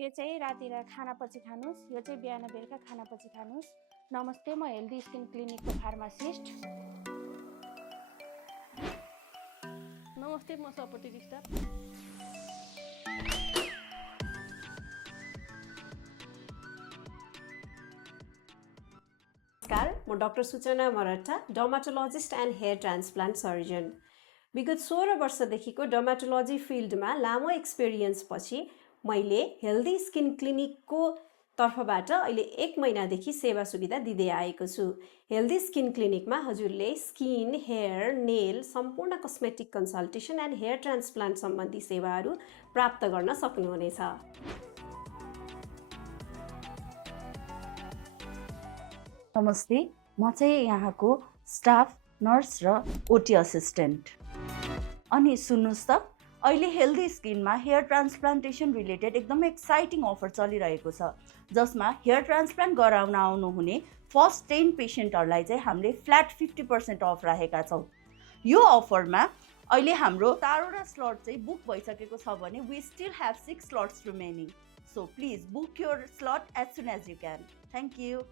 यो चाहिँ राति र खानापछि खानुस्, यो चाहिँ बिहान बेलुका खानापछि खानुस्। नमस्ते, म हेल्दी स्किन क्लिनिकको फार्मासिस्ट। नमस्ते, म सपोर्टिभ स्टाफ। नमस्कार, म doctor Suchana Maratha, dermatologist and hair transplant surgeon. विगत 16 वर्षदेखिको डर्माटोलोजी फिल्डमा लामो एक्सपिरियन्स पछि मैले हेल्दी स्किन क्लिनिकको तर्फबाट अहिले 1 महिनादेखि सेवा सुविधा दिँदै आएको छु। हेल्दी स्किन क्लिनिकमा हजुरले स्किन, हेयर, नेल, सम्पूर्ण cosmetic consultation and hair transplant सम्बन्धी सेवाहरू प्राप्त गर्न सक्नुहुनेछ। नमस्ते, म चाहिँ यहाँको स्टाफ नर्स र ओटी असिस्टेन्ट। अनि सुन्नुहोस् त, अहिले हेल्दी स्किनमा हेयर ट्रान्सप्लान्टेसन रिलेटेड एकदम एक्साइटिङ अफर चलिरहेको छ, जसमा हेयर ट्रान्सप्लान्ट गराउन आउनुहुने फर्स्ट 10 पेसेन्टहरूलाई चाहिँ हामीले फ्ल्याट 50% अफ राखेका छौँ। यो अफरमा अहिले हाम्रो 4वटा स्लट चाहिँ बुक भइसकेको छ भने we still have 6 slots remaining. So please book your slot as soon as you can. Thank you.